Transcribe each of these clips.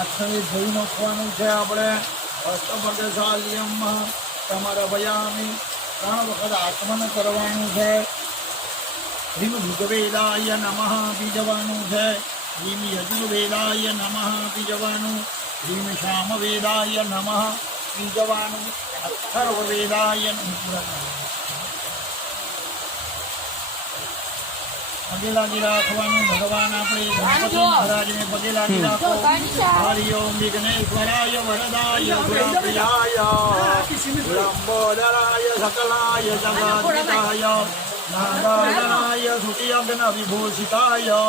આખરે જોઈ નાખવાનું છે આપણે. હસ્તપદશાલ્યમ સમર્પયામિ. 3 વખત આચમન કરવાનું છે. હ્રીમ ઋગ્વેદાય નમઃ બીજવાનું છે. હ્રીમ યજુર્વેદાય નમઃ બીજવાનું. હ્રીમ સામવેદાય નમઃ બીજવાનું. અથર્વવેદાય પગે લાગી રાખવાનું. ભગવાન આપણે ગણપતિ મહારાજને પગે લાગી રાખો. હરિ ઓમ વિઘ્નેશ્વરાય વરદાય ગુણપ્રિયાય લંબોદરાય સકલાય જગદ્વિતાય નાગાય સુતિયગ્ન વિભૂષિતાય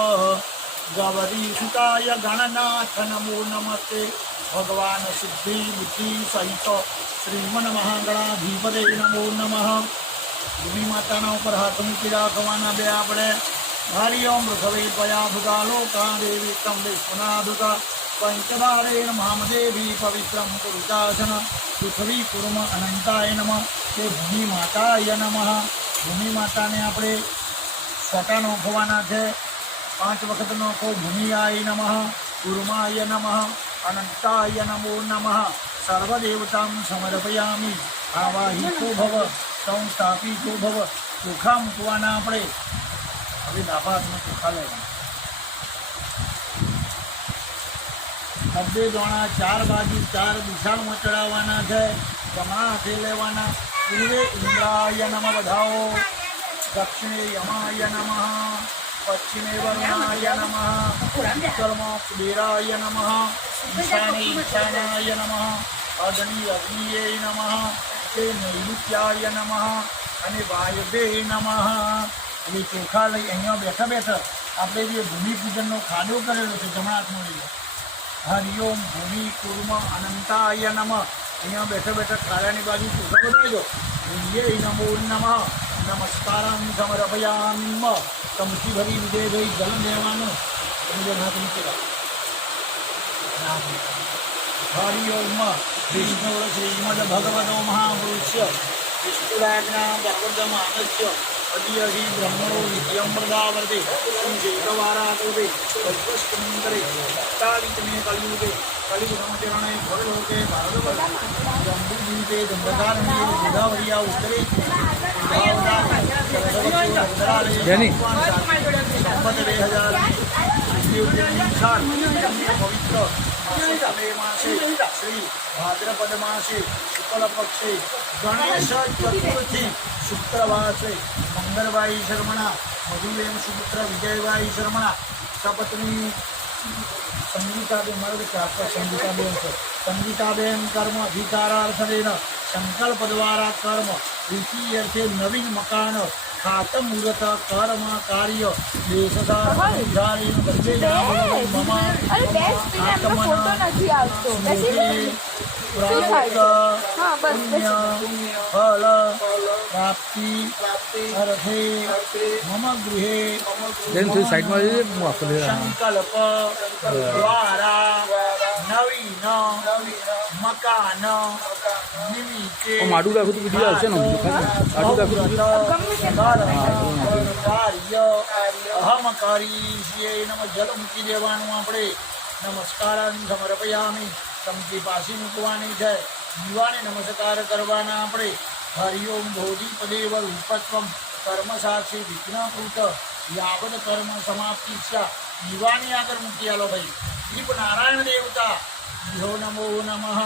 ગૌરીસુતાય ગણનાથ નમો નમસ્તે. ભગવાન સિદ્ધિ બુદ્ધિ સહિત શ્રીમન મહાગણાધિપતે નમો નમઃ. ભૂમિ માતાના ઉપર હાથ મૂકી રાખવાના બે આપણે. હરિ ઓમ પૃથ્વી પયાભુતા લોકા દેવી તમ વિશ્વનાથુતા પંચદારેણ મહામદેવી પવિત્રમ કુરુતાસન. પૃથ્વી કુર્મ અનંતાય નમઃ. તે ભૂમિ માતાય નમઃ. ભૂમિ માતાને આપણે સ્વટા નોખવાના છે. 5 વખત નોખો. ભૂમિયાય નમઃ, કુર્માય નમઃ, અનંતાય નમો નમઃ. સર્વદેવતાં સમર્પયામિ. આવાહિતો ભવ સંસ્થાપિતો ભવ. ચોખા મૂકવાના આપણે. હવે ડાબા હાથમાં ચોખા લેવાના. 90 દોણા 4 બાજુ 4 દિશામાં ચડાવવાના છે. જમણા હાથે લેવાના. પૂર્વે ઇન્દ્રાય નમઃ બધાઓ. દક્ષિણે યમાય નમઃ. પશ્ચિમે વરુણાય નમઃ. ઉત્તરમાં કુબેરાય નમઃ. ઈશાને ઈશાનાય નમઃ. અગ્નિ અગ્નિએ નમઃ. તે નૈઋત્યાય નમઃ. અને વાયવે નમઃ. એટલે ચોખા લઈ અહીંયા બેઠા બેઠા આપણે જે ભૂમિ પૂજનનો ખાડો કરેલો છે જમણા હાથમાં લઈએ. હરિ ઓમ ભૂમિ કુર્મ અનંતાય નમઃ. અહીંયા બેઠા બેઠા ખાડાની બાજુ ચોખા બતાવજો. ભૂમિએ નમો નમઃ. નમસ્કારમ સમર્પયામિ. કમથી ભરી વિજયભાઈ જલ લેવાનું. હાથ નીચે હરિ ઓમ વિષ્ણુ શ્રીમદ ભગવતો મહાપુરુષ્ય વિષ્ણુરાજ્ઞા ભગવદમાનસ્ય અદ્યહિ બ્રહ્મો નિત્યમ પ્રદાવર્તે સંજેતવારાકૃતે તત્વસ્કંદરે સત્તાવિતમે કલિયુગે કલિયુગમચરણે ભરલોકે ભારતવર્ષે જંબુદ્વીપે દંડકારણ્યે ગોદાવર્યા ઉત્તરે પવિત્ર શ્રી ભાદ્રપદ માસે શુક્લ પક્ષે ગણેશ ચતુર્થી શુક્રવાસે મંગળભાઈ શર્મણા મધુલેમ સુપુત્ર વિજયભાઈ શર્મણા સપત્ની સંગીતાબેન. મારે સંગીતાબેન છે. સંગીતાબેન કર્મ અધિકારાર્થેન સંકલ્પ દ્વારા કર્મ પ્રીતિ અર્થે નવીન મકાન ખાતમ મુહૂર્ત કર્મ કાર્ય દેશધારી બધે ફલ પ્રાપ્તિ અર્થે મમ ગૃહે સંકલ્પ દ્વારા નવીન મકાન નિમિત્તે કાર્ય અહમ કરીએ. જલ મૂકી દેવાનું આપણે. નમસ્કારં સમર્પયામિ. ચમકી પાછી મૂકવાની છે. યુવાને નમસ્કાર કરવાના આપણે. હરિ ઓમ બોધિપદેવ રૂપત્વમ કર્મ સાક્ષી વિઘ્નકૃત યાવદ કર્મ સમાપ્તિ છે. યુવાની આગળ મૂકી આલો ભાઈ. દીપ નારાયણ દેવતા યો નમો નમઃ.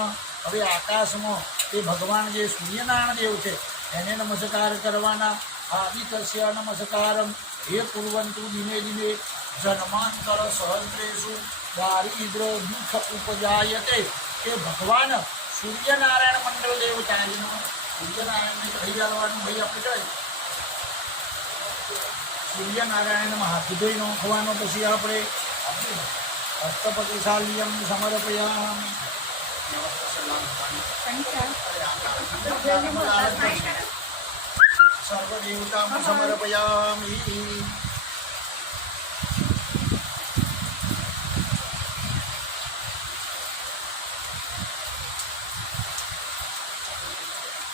હવે આકાશમાં તે ભગવાન જે સૂર્યનારાયણ દેવ છે એને નમસ્કાર કરવાના. આદિત્ય નમસ્કારમ. હે કુર્વંતુ દિને દિને જન્માંતર સહસ્રેષુ દારિદ્ર દુઃખ ઉપજાયતે. કે ભગવાન સૂર્યનારાયણ મંડળ દેવતા સૂર્યનારાયણને કહી આવવાનું ભાઈ આપણે કહેવાય. સૂર્યનારાયણમાં હાથ ધોઈ નાખવાનો. પછી આપણે હસ્તપતિશાલ્યમ સમર્પયામિ. સર્વદેવતાં સમર્પયામિ.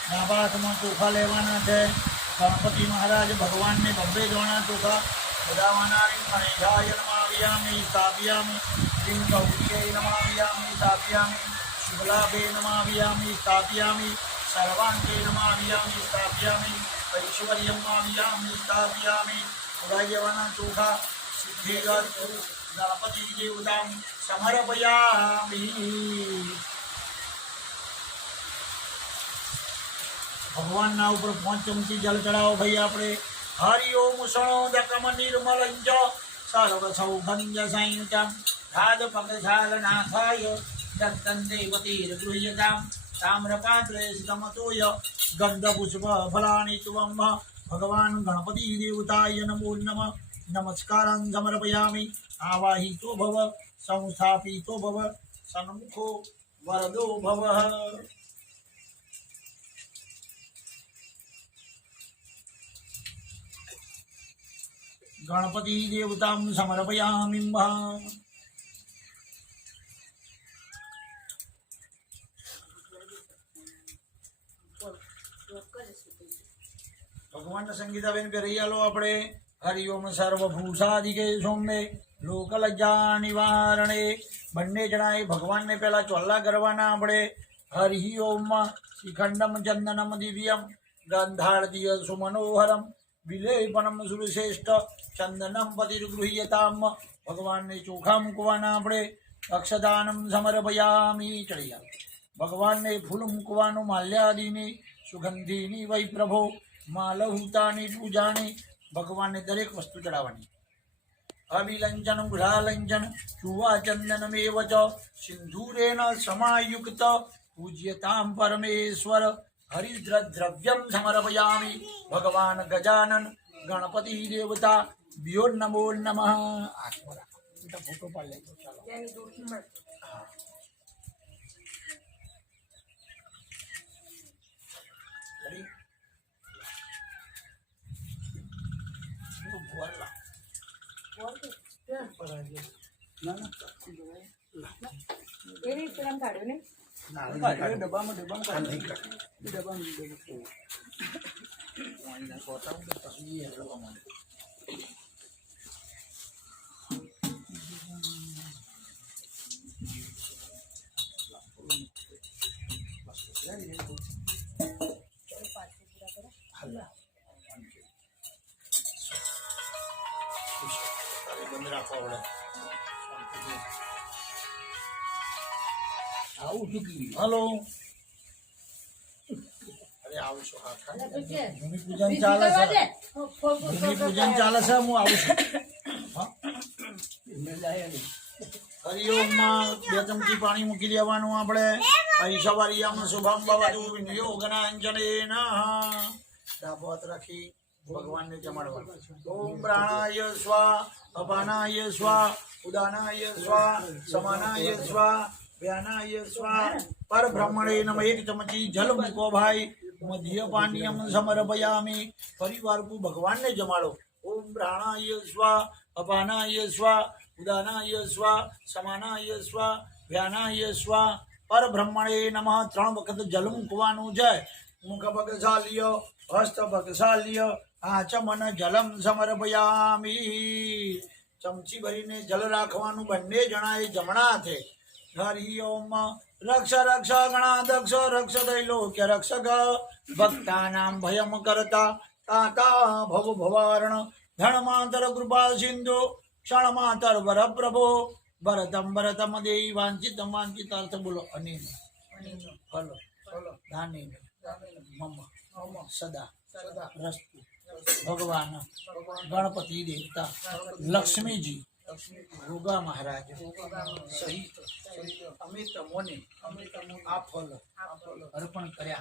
ડાબા હાથમાં ચોખા લેવાના છે. ગણપતિ મહારાજ ભગવાનને 2 દોણા ચોખા બધાવાના. ગણેશાય નમઃ नमामि स्थापयामि श्रीं गौर्यै नमामि स्थापयामि शुभलाभे नमामि स्थापयामि सर्वाङ्गे नमामि स्थापयामि ऐश्वर्यं नमामि स्थापयामि उदयवनं चोखा सिद्धिगर्भो गणपति देवतां समर्पयामि। भगवानना ઉપર 5 ચમચી જલ ચડાવો ભાઈ આપણે। હરિ ઓમ સણોદકમ નિર્મલંજ સર્વ સૌભંજ સંયુતમ રાજ પગશાલનાથાય દત્તં દેવતીર્ગૃહ્યતામ તામ્રપાત્રે સ્તમતોય ગંધપુષ્પ ફલાની ત્વમ ભગવાન ગણપતિ દેવતાય નમો નમઃ નમસ્કારં સમર્પયામિ। આવાહિતો ભવ સંસ્થાપિતો ભવ સન્મુખો વરદો ભવ। गणपति देवतां समर्पयामि। भगवान संगीताबेन पेरियालो अपने हरिओम सर्वभूषादिके सौम्ये लोकलज्जा निवारणे बन्ने जणाए भगवान ने पहला चोल्ला करवाना अपने। हरि ओम श्रीखंडम चंदनम दिव्यम गंधार्दीय सुमनोहरम विलेपनम सुरश्रेष्ठ चंदनम पतिर्गृह्यताम। भगवान ने चोखा मूकवाना अपने। अक्षदानम समर्पयामि चढ़िया। भगवान ने फूल मूकवानु माल्यादीनी सुगंधीनी वै प्रभो मालहूतानी पूजानी भगवान ने दरेक वस्तु चढ़ावानी। अभिलंजन गुलालंजन चुवा चंदनमेव च सिंधूरेण समायुक्त पूज्यतां परमेश्वर। हरिद्रद्रव्यं समर्पयामि। भगवान गजानन गणपति देवता भ्यो नमो नमः। फोटो पाड़ ले हेलो अरे आવું છું હા ભૂમિ પૂજન ચાલે છે। ભૂમિ પૂજન ચાલે છે હું આવું છું। હરિઓમ માં 2 ચમચી પાણી મૂકી દેવાનું આપણે। ઐશ્વર્યમ શુભમ ભવતુ વિનિયોગનાંજનેન ડાબો હાથ રાખી ભગવાનને જમાડવાનું। ઓમ પ્રાણાય સ્વા અપાનાય સ્વા ઉદાનાય સ્વા સમાનાય સ્વા व्यानाय स्वा पर ब्रह्मणे नम 1 चमची जल मूको भाई। मध्य पानीयम समर्पयामि। परिवार को भगवान ने जमाड़ो। ओम प्राणाय स्वा अपानाय स्वा उदानाय स्वा समानाय स्वा व्यानाय स्वा पर ब्रह्मणे नमः। 3 वखत जल मूकवानुं छे। मुख भगशाल्य हस्त भगशाल्य आचमन जलम समर्पयामि। चमची भरीने जल राखवानुं बंने जणाए जमणा हाथे। हरि ओम रक्ष रक्ष गणाध्यक्ष रक्ष त्रैलोक्य रक्षक भक्तानां भयं करता ताता भव भवारण धनमातर कृपा सिंधु क्षणमातर वर प्रभो भरतम भरतम देई वांछितम वांछितार्थ बोलो अनेन फल दानेन मम सदा रस्तु भगवान गणपति देवता लक्ष्मी जी गोगा महाराज सहित અમે તમોને આ ફળ અર્પણ કર્યા।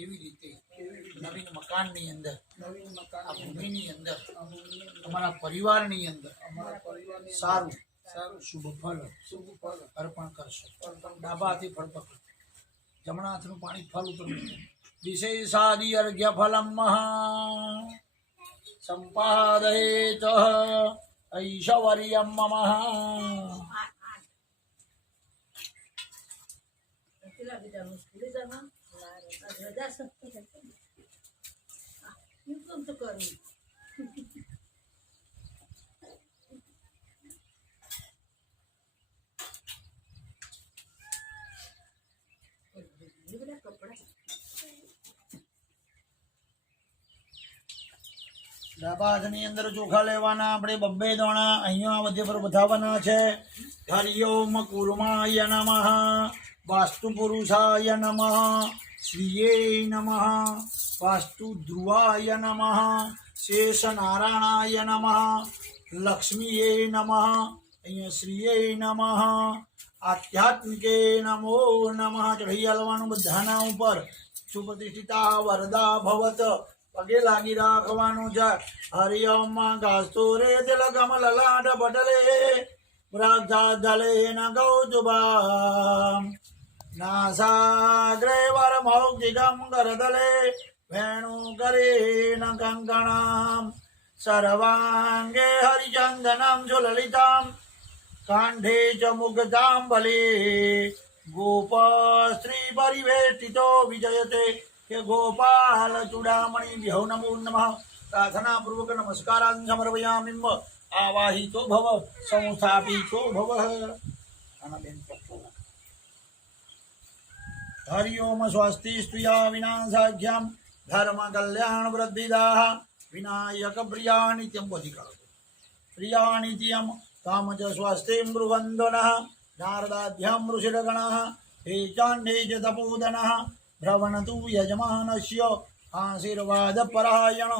એવી રીતે નવીન મકાનની અંદર આ ભૂમિની અંદર અમારા પરિવારની અંદર સારું શુભ ફળ અર્પણ કરશો। ડાબા હાથે ફળ પકડો, જમણા હાથનું પાણી ફળ ઉપર વિશેષાદિ અર્ઘ્ય ફલમ સંપાદયેત ऐश्वर्यं मम। શાબાશની અંદર ચોખા લેવાના આપણે 2 દાણા અહીંયા મધ્ય પર બતાવવાના છે. હરિઓમ કુર્માય નમઃ, વાસ્તુ પુરુષાય નમઃ, શ્રીયે નમઃ, વાસ્તુ ધ્રુવાય નમઃ, શેષ નારાયણાય નમઃ, લક્ષ્મીએ નમઃ, અહીંયા શ્રીયે નમઃ, આધ્યાત્મિકે નમો નમઃ. ચઢી હાલવાનું બધાના ઉપર. સુપ્રતિષ્ઠિતા વરદા ભવત, પગે લાગી રાખવાનું છે. હરિઓમ ગાસ્તુરે તિલકમ લલાટ પટલે વ્રજાદલે ન ગૌતુભા નાસાગ્રે વર મૌક્તિકમ કરદલે વેણુ કરે ન કંકણમ સર્વાંગે હરિચંદનમ સુલલિતમ કાંઠે ચ મુગ્ધાંબલે ગોપ સ્ત્રી પરિવેષ્ટિતો વિજયતે કે ગોપાલ ચૂડામણી વિહો નમો નમઃ. પ્રાર્થના પૂર્વક નમસ્કારાન સમર્પયામિ. આવાહિતો ભવ સંસ્થાપિતો ભવ. હરિ ઓમ સ્વસ્તિ સ્તુયા વિનાશાખ્યમ ધર્મ કલ્યાણ વૃદ્ધિદાહ વિનાયક પ્રિયા નિત્યમ વધિકારો પ્રિયા નિત્યમ કામ ચ સ્વસ્તિ મૃગંધનઃ નારદાધ્યમ ઋષિરગણઃ હે ચાંડે ચ તપોદનઃ ભ્રવણતુ યજમાનસ્ય આશીર્વાદ પરાયણ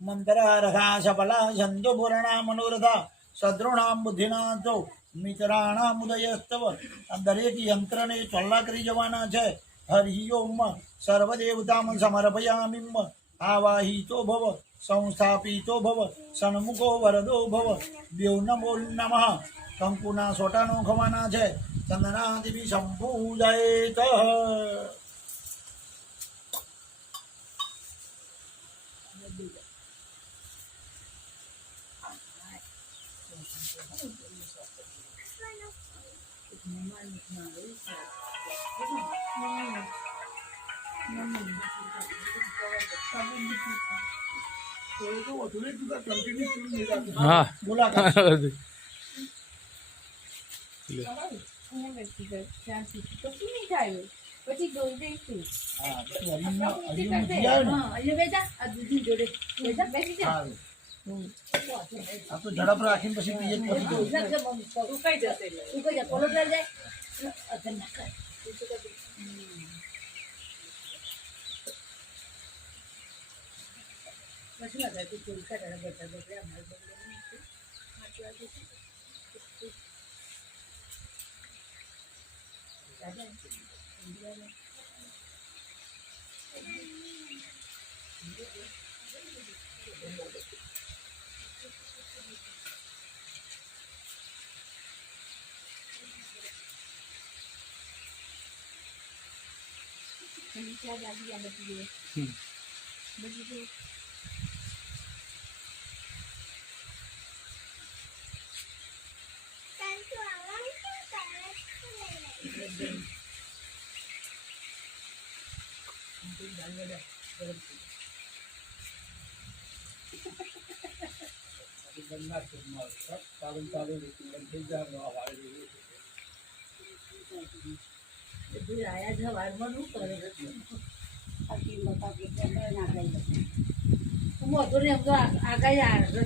મંત્રારખા સફલા સંતો પૂર્ણા મનોરથા સદ્રુણામ બુદ્ધિનાથો મિત્રાણામ ઉદયસ્તવ. આ દરેક યંત્રને ચોલ્લા કરી જવાના છે. હરિ ઓમ સર્વદેવતામ સમર્પયામિ. આવાહિતો ભવ સંસ્થાપિતો ભવ સન્મુખો વરદો ભવ. દેવ નમો નમઃ. કંકુના સોટાનો ખવાના છે. ચંદનાદિભિ સંપૂજયેત. હા બોલા તો ઝડપ રાખીને પછી પીએ જ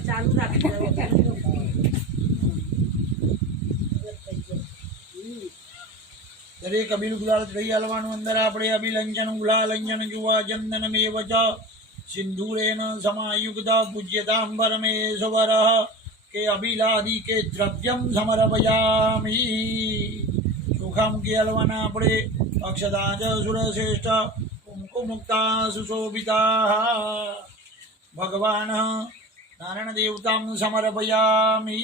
ચાલુ રાખી દરેક અબીલ ગુલાલ ચડી હાલવાનું. અંદર આપણે અભિલંજન ગુલાલંજન જુવા ચંદનમેવ ચ સિંધુરેન સમાયુક્ત પૂજ્યતાંબરમેશ્વર કે અભિલાદી કે દ્રવ્યમ સમર્પયામિ. ચોખા મૂકી હાલવાના આપણે. અક્ષતા ચ સુરશ્રેષ્ઠ કુમકુમુક્તા સુશોભિતા ભગવાન નારાયણ દેવતામ સમર્પયામિ.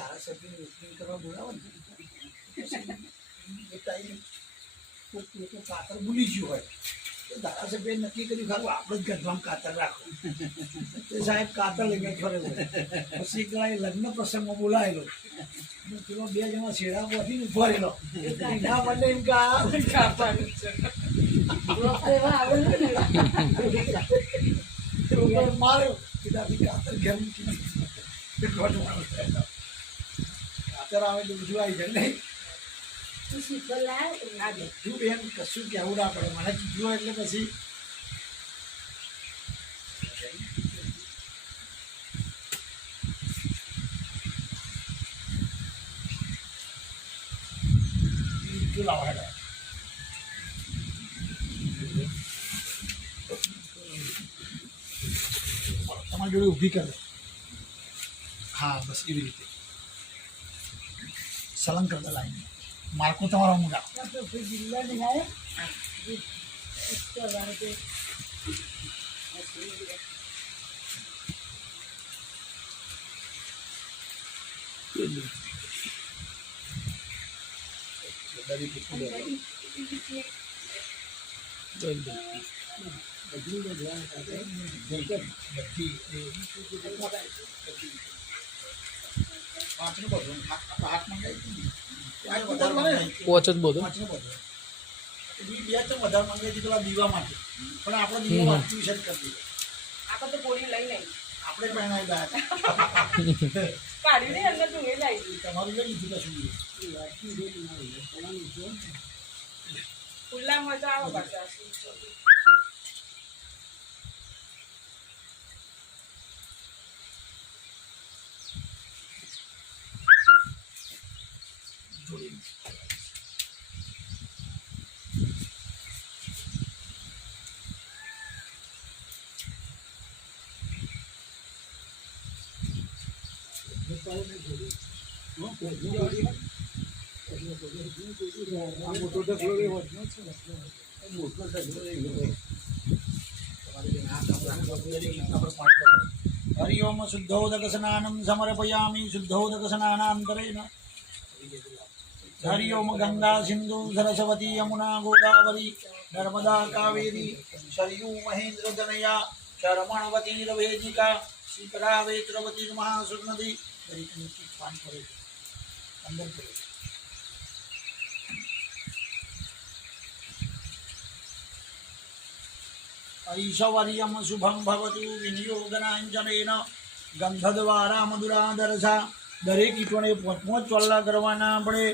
ધારાસભ્યની ઓપનિંગ કરવા બોલાવો ને એ ટાઈમે કોઈ કાતર ભૂલી ગયું હોય તો ધારાસભ્યએ નક્કી કર્યું ખારું આપણે જ ગઢવામાં કાતર રાખો એ સાહેબ કાતર લઈને ફરે હોય પછી કઈ લગ્ન પ્રસંગમાં બોલાયેલો પેલો 2 જણા છેડા પહોંચીને ફરેલો ના બદલે એમ માર્યો કીધાથી કાતર ઘેર મૂકી કાતર આવે તો બીજું આવી જાય નહીં તું બેન કશું કહેવું ના પડે મને કીધું એટલે પછી લાવા તમારી જોડે ઊભી કરે હા બસ એવી રીતે સલંગ કરતા લાઈન માર્કો તમારો મુડા પોચ જ બધું વધારે માંગે છે પેલા દીવા માટે પણ આપણે દીવા માટે વિશે કરી દીધો આપણે તો કોળી લઈ લઈ આપણે પહેણાઈ ગયા કાઢી અંદર તું એ લઈ તમારું લઈ લીધું કશું ખુલ્લા મજા આવે પાછા હરિ ઓમ શુદ્ધોદક સ્નાનમ સમર્પયામિ શુદ્ધોદક સ્નાનાંતરેણ હરિ ઓમ ગંગા સિંધુ સરસ્વતી યમુના ગોદાવરી નર્મદા કાવેરી સરયુ મહેન્દ્ર તનયા શરમણવતી રવેજિકા શીકરા વેત્રવતી મહાસુનદી દરેક નીચે પાન કરે અંદર કરે ऐश्वर्यं शुभं भवतु विनियोगनांजनेन गंधद्वारा मधुरादरसा दरेक ईटोने पोच चोल्ला करवाना આપણે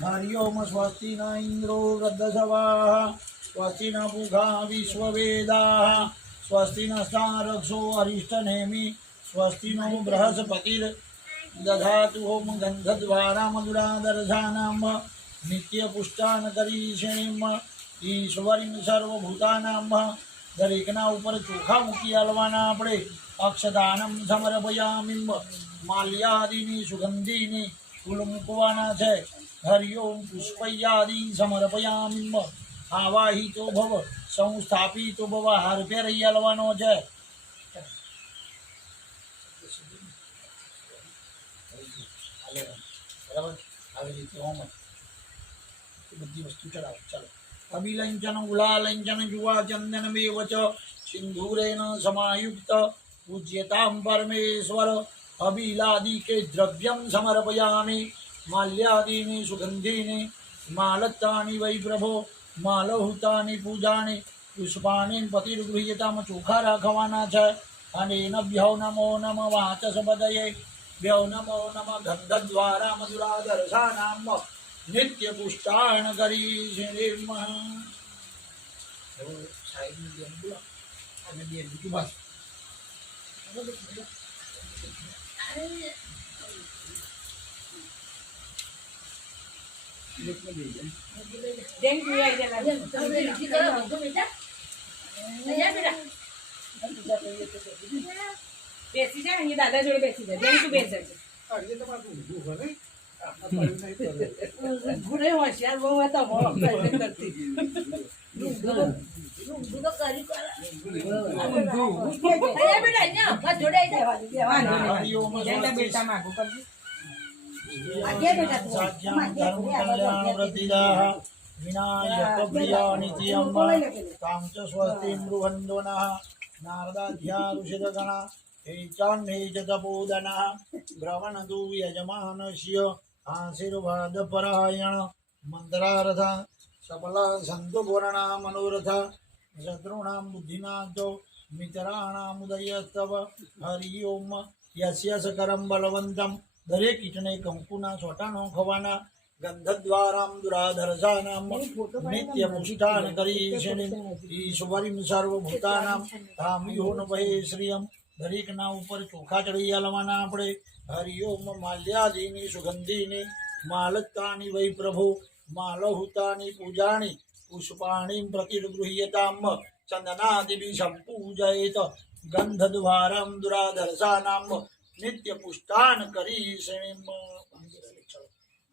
હરિઓમ સ્વસ્તિ ન ઇન્દ્રો વૃદ્ધસવાહ સ્વસ્તિ ન પૂષા વિશ્વવેદાઃ સ્વસ્તિ ન સ્થારક્ષો અરિષ્ટનેમિ સ્વસ્તિ નો બૃહસ્પતિર દધાતુ ઓમ ગંધદ્વારા મધુરાદરસાનામ નિત્યપુષ્ટાન કરીષેમ ઈશ્વરીમ સર્વભૂતાનામ દરેકના ઉપર ચોખા મૂકી આલવાના આપણે અક્ષદાનમ સમર્પયામિ માલ્યાદિની સુગંધીની ફૂલ મૂકવાના છે હરિઓમ પુષ્પયાદી સમર્પયામિ આવાહિતો ભવ સંસ્થાપિતો ભવ હાર પહેરી આલવાનો છે બરાબર આવી રીતે હોમ બધી વસ્તુ ચડાવો ચાલો અભિલંચન ઉલાલંચન જુવા ચંદનમેવ ચ સિંધૂરેણ સમાયુક્ત પૂજ્યતામ પરમેશ્વર અભિલાદિકે દ્રવ્યમ સમર્પયામિ માલ્યાદીની સુગંધીની માલત્તાની વૈ પ્રભો માલહુતાની પૂજાની પુષ્પાણી પતિર્ગૃહ્યતામ ચોખા રાખવાના છે અને નભ્યો નમો નમ વાચસ્પદયે ભ્યો નમો નમ ગંધદ્વારા મધુરાદરસાનામ નિત્ય પુષ્ટાણ કરી શ્રીમ સાહેબની બેન બોલા અને બેન બીજું બસ બેસી જાય ને દાદા જોડે બેસી જાય જેમ તું બેસે ઘુરે હોશિયાર બહુ હતા સાખ્યામ ધર્મ કલ્યાણ વૃદ્ધિદાઃ વિનાયક પ્રિયા નિત્યમ તામ ચ સ્વસ્તિ મૃહન્દોનઃ નારદાધ્યા ઋષિરગણા ચાન્હે ચ તપોદનઃ ભ્રમણતુ યજમાનસ્ય આશીર્વાદ પરાયણ મંત્રારથ સફલ સંતુ ગુણાનાં મનોરથ શત્રુણાં બુદ્ધિનાથો મિત્રાણામ ઉદયસ્તવ હરિ ઓમ યસ્ય સકરમ બલવંતમ દરેક ઈટને કંકુના સોટાનો ખવાના ગંધદ્વારામ દુરાધરસાનામ નિત્ય પુષ્ટાન કરીશિણીમ ઈશ્વરીમ સર્વભૂતાનામ ધામયોન વહે શ્રિયમ દરેકના ઉપર ચોખા ચડી આલવાના આપણે હરિ ઓમ માલ્યાદીની સુગંધીની માલત્તાની વૈ પ્રભુ માલહુતાની પૂજાણી પુષ્પાણીમ પ્રતિગૃહ્યતામ ચંદનાદિભિ સંપૂજયેત ગંધદ્વારામ દુરાધરસાનામ નિત્ય પુષ્ટાન કરીશિણીમ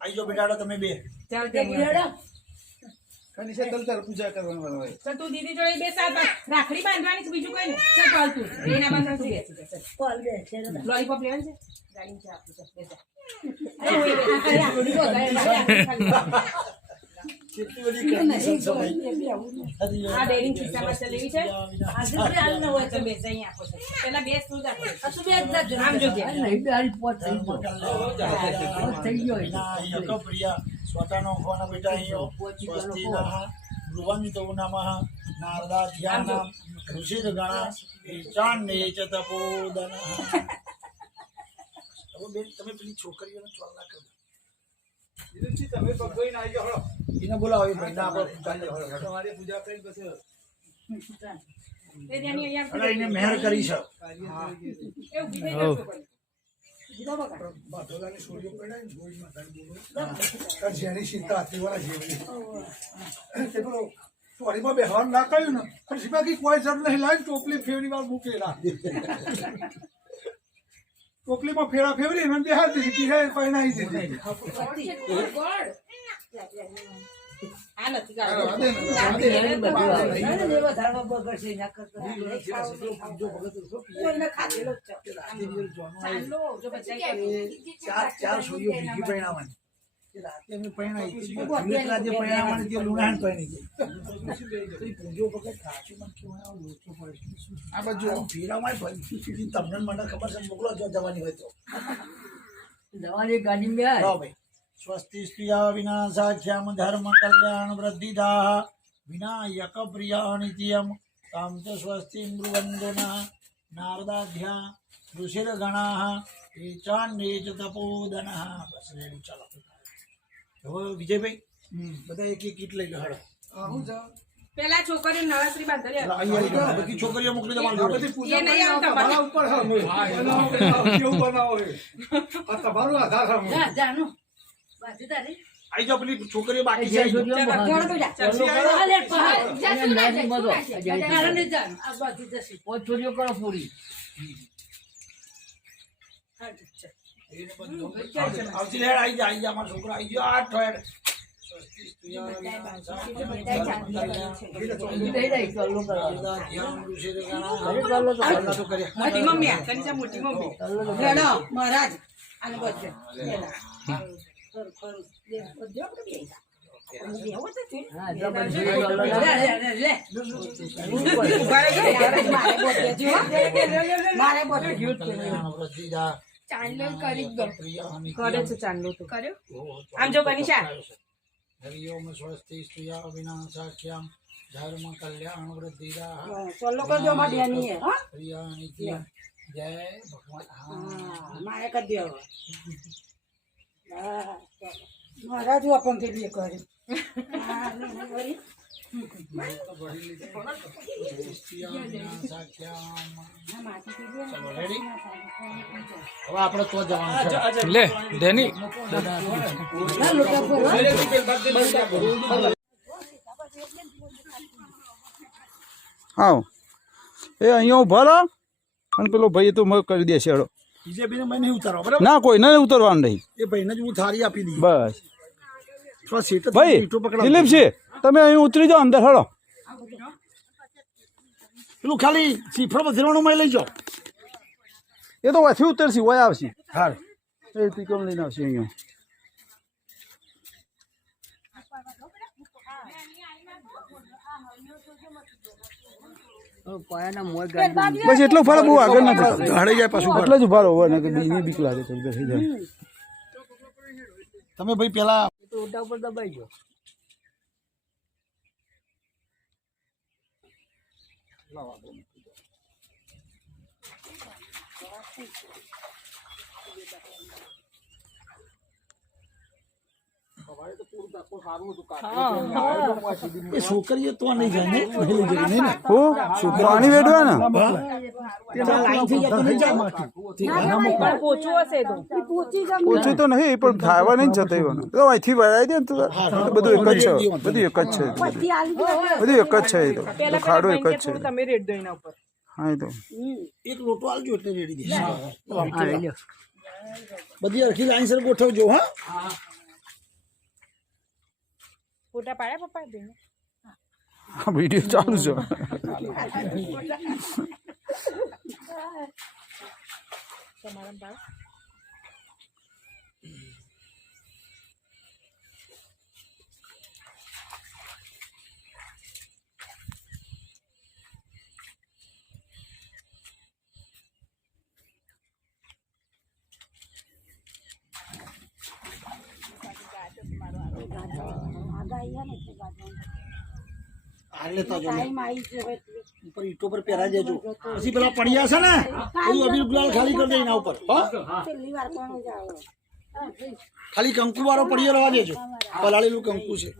આઈ જો બેટાડો તમે બે ચાલ તે ગીરડો. કનિષા તલતર પૂજા કરવાનું હોય. તો તું દીદી જોડે બેસ આ રાખડી બાંધવાની છે બીજું કઈ નહીં. ચાલ ચાલ તું એના બાંધવા તું બેસી જા. લોલીપોપ લેવાનું છે ગાડી છે આપું છે બેસ જા. અરે હું એ બેસ આ રાખડી બોલાય કેટલી બધી કન્ડિશન છે ભાઈ આ ડેરિંગ ખિસ્સામાં છે લેવી છે આજે બે હાલ ન હોય તો બેસ અહીં આપો છે પેલા બેસ તું જા અસુ બેસ જા આમ જો કે વિનાયક પ્રિયા સ્વતાનો ખવાના બેટા અહીંયા સ્વસ્તિનઃ ભ્રુવંતો નમઃ નારદાધ્યાનામ ઋષિરગણા ચાન્હે ચ તપોદનઃ હવે બેન તમે પેલી છોકરીઓને ચોલ ના કરો તમે ભગવાન આવી જાઓ હળો. એને બોલાવો એ ભાઈ ના આપણે ચાલે તમારી પૂજા કરીને પછી એ જાની અહીંયા અને એને મહેર કરી છે એવું બીજે જતો કોઈ બાધોલાની છોડીઓ પડાય ને ગોળીમાં ધારી બોલો જેની ચિંતા હતી વાળા જેવી તે પેલો ચોરીમાં બેહવાનું ના કહ્યું ને પછી બાકી કોઈ જમ નહીં લાવી ટોપલી ફેવરી વાર મૂકેલા ટોપલીમાં ફેરા ફેવરી એને બેહાર દીધી હે પહેણાઈ દીધી આ નથી ચાર છોડીઓ ભીગી પરણાવવાની રાતે અમે પરણાઈ રાતે પરણાવવાની તે લુણાણ પરણી ગઈ પૂજો વખત કાચું મને કેવું લોચો પડે આ બાજુ ફેરામાં ભાઈ તમને મને ખબર છે મોકલો જો જવાની હોય તો જવાની ગાડી બે ભાઈ સ્વસ્તિ સ્ત્રિયા વિનાશાખ્યામ ધર્મ કલ્યાણ વૃદ્ધિદાઃ વિનાયક પ્રિયા નિત્યમ તામ ચ સ્વસ્તિ મૃગંદોના નારદાધ્યા ઋષિરગણાઃ ચાન્હે ચ તપોદનઃ બસ રેડી ચાલો હવે વિજયભાઈ બધા એક એક કીટ લઈ લો હાડો પેલા છોકરીઓ નવરાત્રી બાંધલી અહીંયા બધી છોકરીઓ મોકલી દો મારી જોડે. એ નહીં આવતા તમારા ઉપર કેવું બનાવો આ તમારો આધાર સામે આઈ જાઓ પેલી છોકરીઓ બાકી છે ચોરીઓ કરો પૂરી આવતી હેડ આઈ જા અમારો છોકરો આઈ ગયો આઠ હેડ સ્વસ્તિ સ્ત્રિયા મોટી મમ્મી આ કંચા મોટી મમ્મી લડો મહારાજ આને બધે કરે છે ચાંદલો તો કર્યો આમ જો કનિષા હરિ ઓમ સ્વસ્તિ સ્ત્રિયા વિનાશાખ્યામ ધર્મ કલ્યાણ વૃદ્ધિદાઃ ચોલ્લો કરજો માડિયાની હે હા પ્રિયા નિત્ય જય ભગવાન મારે કરી દો મહારાજ આપણ કે लिए કર્યું ચલો રેડી હવે આપણે તો જવાનું છે લે ડેની હા એ અહીંયા ઉભા રહો અને પેલો ભાઈ તો મગ કરી દેશે હેડો બીજેપીને મને નહીં ઉતારો બરાબર ના કોઈ નહીં ઉતરવાનું નહીં એ ભાઈને જ હું થાળી આપી દીધી બસ થોડા સીટ ભાઈ દિલીપસિંહ તમે અહીં ઉતરી જાઓ અંદર હેડો પેલું ખાલી સીફળો બધી માં લઈ જાઓ એ તો વાથી ઉતરશી વય આવશે હા એ પિકમ લઈને આવશે અહીંયા પાયાના મોય ગાડી બસ એટલો ફરક બહુ આગળ નથી હળી જાય પાછું એટલે જ ઉભા રહો હોય ને કે બીજી બીક લાગે તો થઈ જાય તમે ભાઈ પેલા તો ઓટા ઉપર દબાઈ ગયો એ છોકરીઓ તો નહીં જાય ને નહીં લઈ જાય ને હું પાણી વેડવા ને લાઈન થઈ જાય તો નહીં જાય પોચું હશે તો ઓછું તો નહીં પણ ખાવા નહીં જતો એવાનો તો અહીંથી વળાવી દે ને તો બધું એક જ છે બધું એક જ છે બધું એક જ છે એ તો ખાડો એક જ છે તમે રેડ દો એના ઉપર હા એ તો એક લોટો આલજો એટલે રેડી દેશે બધી અરખી લાઈનસર ગોઠવજો હા ફોટા પાડ્યા પપ્પા બેન આ વિડીયો ચાલુ છે તમારા બાળ આ લેતા જો ઉપર ઈટો પર પહેરા દેજો પછી પેલા પડ્યા છે ને બધું અબીર ગુલાલ ખાલી કરી દે એના ઉપર હા ખાલી કંકુ વાળો પડ્યો રહેવા દેજો પલાળેલું કંકુ છે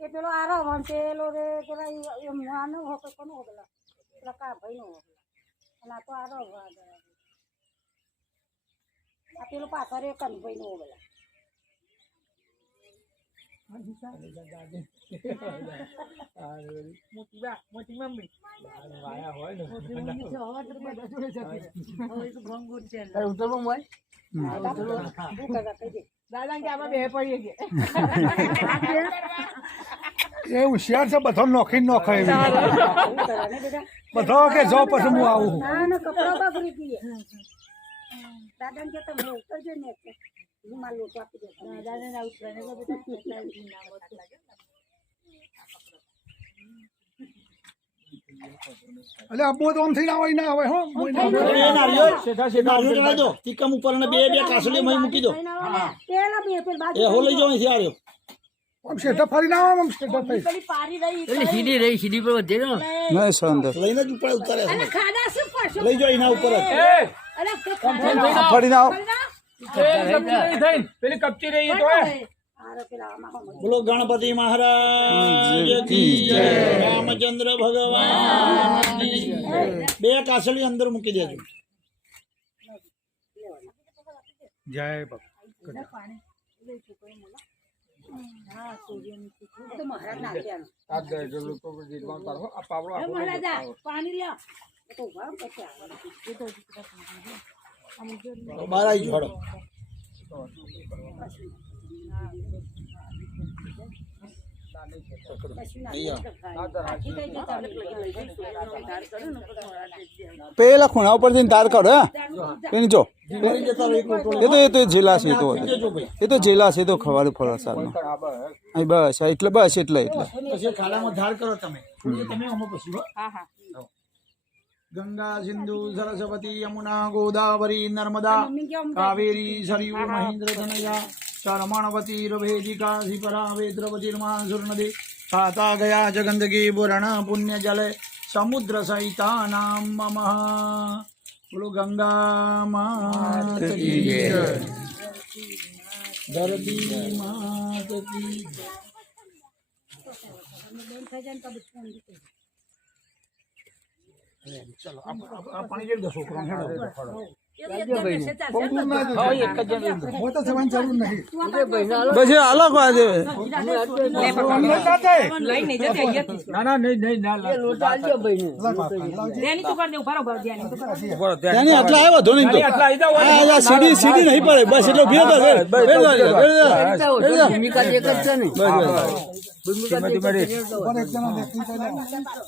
એ પેલો આરો વંચેલો રે પેલા એમ નાનો હોતો કોનો પેલા પેલા કા ભાઈનો અને આ તો આરો આ પેલો પાછળ એક કન ભાઈનો પેલા મોટી મમ્મી ઉતરવા મોય દાદા કે આમાં બે પડીએ કે એ હોશિયાર છે બધો નોખી નોખે બધો કે જો પછી હું આવું ના ના કપડા બગડી ગઈ દાદાને કે તમે ઉતરજો ને હું માલ લોટ આપી દે દાદાને ના ઉતરે ને બધા એટલે આ બોધ આમ થઈને આવે ના આવે હો એ નારિયેળ નારિયેળ દો તીકમ ઉપર અને બે બે કાસલી મય મૂકી દો પેલા બે પેલ બાજુ એ હો લઈ જાઓ અહીંથી આવ્યો આમ શેઠા ફરી ના આવે આમ શેઠા થઈ પેલી પારી રહી એટલે સીધી પર વધે ને નહીં સંદર લઈને જ ઉપર ઉતારે છે. ખાડા શું પાછો લઈ જાઓ એના ઉપર જ અરે ફરી ના આવો પેલી કપચી રહી તો આરો પેલા આમાં બોલો ગણપતિ મહારાજ કી જય રામચંદ્ર ભગવાન કી જય. બે કાસલી અંદર મૂકી દેજો જય બાપા તો મહારાજ નાખ્યા મહારાજા પાણી લ્યો તો વાવ પછી બહાર આવી જોડો પેલા ખૂણા ઉપર જઈને તાર કાઢો હા એની જો ફરી જતા રહો એક લોટો લઈ. એ તો જેલા છે દેજો ભાઈ એ તો જેલા છે તો ખવાડું ફળા સારમાં અહીં બસ એટલે પછી ખાડામાં ધાર કરો તમે તમે આમાં પછી હો. હા હા ગંગા સિંધુ સરસ્વતી યમુના ગોદાવરી નર્મદા કાવેરી સરયુ મહેન્દ્ર ધનયા શરમણવતી રભેદિકા શિપરા વેદ્રવતીર્માસુરનદી ખાતા ગયા જગંદગી પુરાણ પુણ્ય જલે સમુદ્ર સહિતા નામ મમ બોલો ગંગા માત કી જય. ધરતી માત કી જય. ચલો આ પાણી જેમ દો છોકરો હું તો જવાની જરૂર નહીં બસ એ અલગ વાત છે લઈને જતે અહીંયાથી ના નહીં લોટા આલજો ભાઈ ધ્યાની તો કર દે ઉભા રહો ધ્યાની તો કર ત્યાંની આટલા આવ્યો ધોની તો આ સીડી નહીં પડે બસ એટલે ઉભી રહો ભૂમિકા એક જ છે ને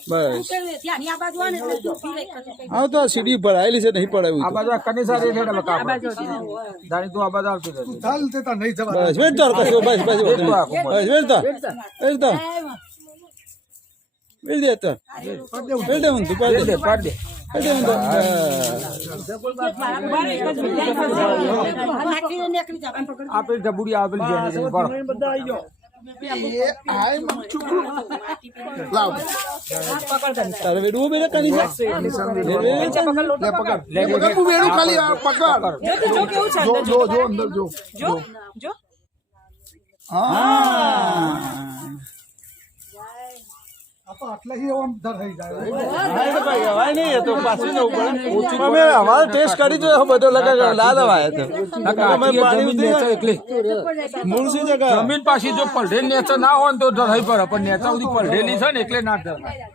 બસ ધ્યાની આ બાજુ આવે ને એટલે ઊભી રહી આવ તો સીડી પર આવેલી છે નહીં પડાવ્યું તો. ચાલ તે તો નહીં જવા બસ વેટ તો કશો બસ વેટ તો વેલ દે તો વેલ દે હું તું પાડ દે પાડ દે હું તો આપણે ડબુડી આપેલ છે તારે વેડવું બેરે કાની છે પકડ તું વેણું ખાલી આ પકડ જો કેવું છે જો અંદર જો જો આ તો આટલા ही આમ ધરાઈ જાય ભાઈ હવાય નહીં એ તો પાછું જવું પડે અમે અમારો ટેસ્ટ કરી જો બધો લગા લાલ હવાય તો મૂળ શું છે જમીન પાછી જો પલઢે નેચર ના હોય ને તો ધરાઈ પડે પણ નેચર સુધી પલઢેલી છે ને એટલે ના ધરાય